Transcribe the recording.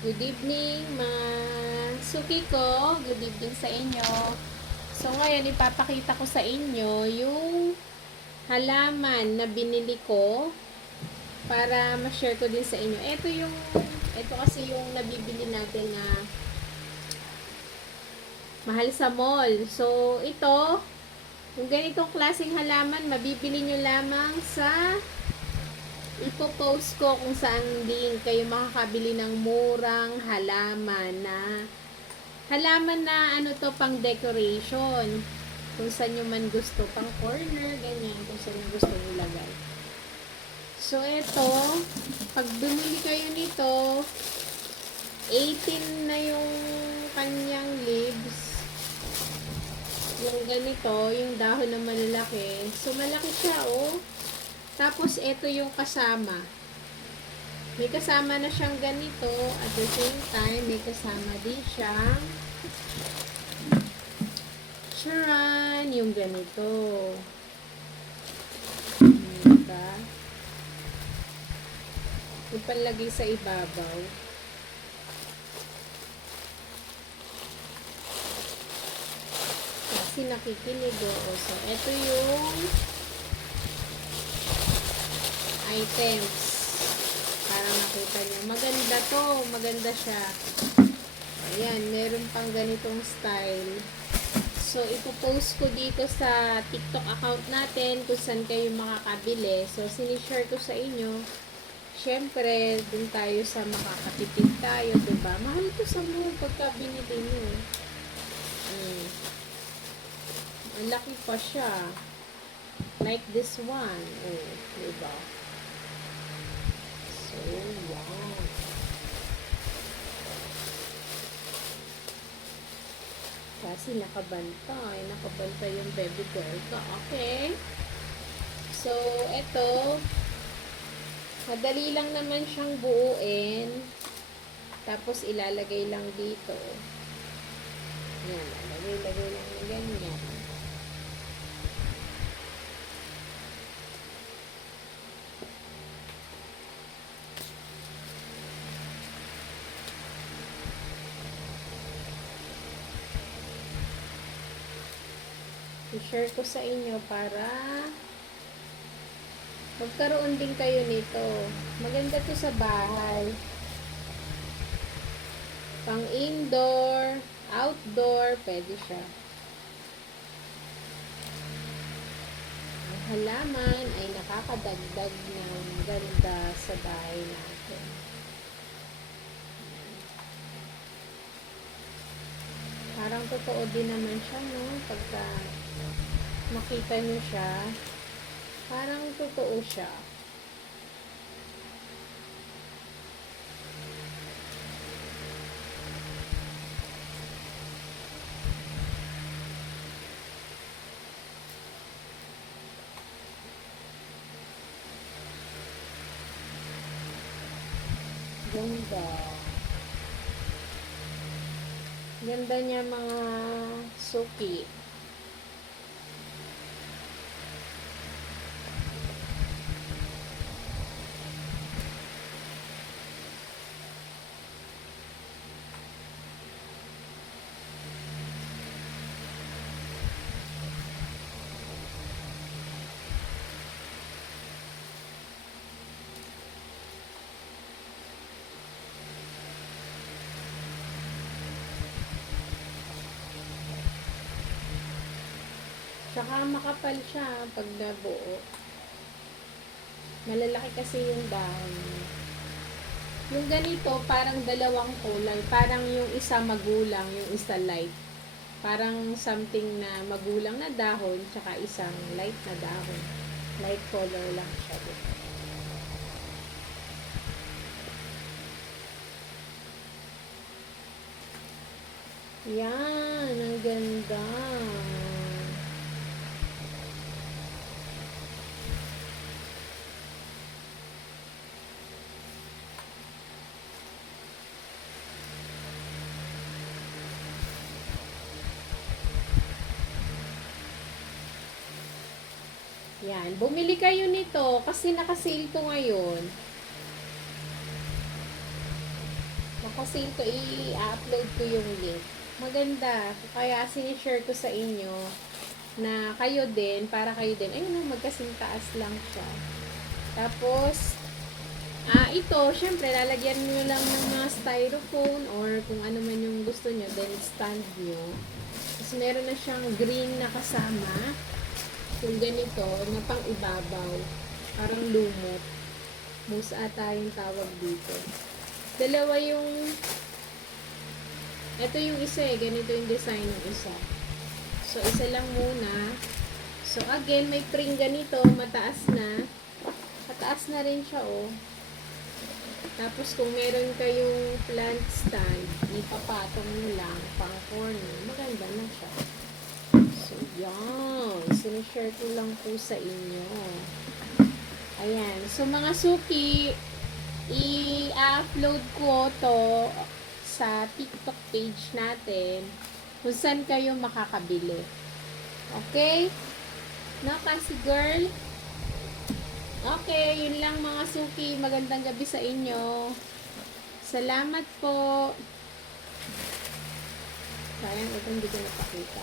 Good evening, mga suki ko. Good evening sa inyo. So, ngayon, ipapakita ko sa inyo yung halaman na binili ko para ma-share ko din sa inyo. Ito kasi yung nabibili natin na mahal sa mall. So, yung ganitong klaseng halaman, mabibili nyo lamang sa ipopost ko kung saan din kayo makakabili ng murang halaman na ano to, pang decoration. Kung saan nyo man gusto, pang corner, ganyan, kung saan nyo gusto nilagay. So, pag bumili kayo nito, 18 na yung kanyang leaves. Yung ganito, yung dahon na malalaki. So, malaki siya, oh. Tapos, ito yung kasama. May kasama na siyang ganito. At the same time, may kasama din siyang charan, yung ganito. Diba? Yung panlagay sa ibabaw. Kasi nakikinig, oh. So, ito yung items. Para makita nyo. Maganda to. Maganda siya. Ayan. Meron pang ganitong style. So, ipopost ko dito sa TikTok account natin kung saan kayo makakabili. So, sinishare ko sa inyo. Siyempre, dun tayo sa makakatipid tayo, diba? Mahal ito sa mga pagka binili nyo. Ang laki pa siya. Like this one. Oh, diba? So, wow. Kasi nakabanta yung baby girl ko. Okay? So, madali lang naman siyang buuin. Tapos, ilalagay lang dito. Yan, lagay lang ng ganyan. I-share ko sa inyo para magkaroon din kayo nito. Maganda to sa bahay. Pang indoor, outdoor, pwede siya. Ang halaman ay nakakadagdag ng ganda sa bahay natin. Parang totoo din naman siya, no? Pagka makita nyo siya, parang totoo siya. Ganda. Ganda niya, mga suki. Tsaka makapal siya pag nabuo. Malalaki kasi yung dahon. Yung ganito, parang dalawang kulay. Parang yung isa magulang, yung isa light. Parang something na magulang na dahon, tsaka isang light na dahon. Light color lang siya dito. Yan, ang ganda. Yan, bumili kayo nito kasi naka-sale to ngayon. Kasi ito, i-upload ko yung link. Maganda. Kaya sinishare ko sa inyo na kayo din, para kayo din. Ayun o, magkasing taas lang siya. Tapos, ito, syempre, lalagyan nyo lang ng mga styrofoam or kung ano man yung gusto nyo, then stand nyo. Tapos, meron na siyang green na kasama. Yung ganito, na pang ibabaw. Parang lumot. Mousse ata yung tawag dito. Dalawa yung ito yung isa eh. Ganito yung design ng isa. So, isa lang muna. So, again, may pring ganito. Mataas na. Mataas na rin siya oh. Tapos, kung meron kayong plant stand, ipapatong nyo lang pang corner. Maganda na siya. So, yan. Sinishare ko lang po sa inyo. Ayan. So, mga suki, i-upload ko to sa TikTok page natin kung saan kayo makakabili. Okay? No, kasi girl? Okay, yun lang mga suki. Magandang gabi sa inyo. Salamat po. Sayang, ito hindi ko napakita.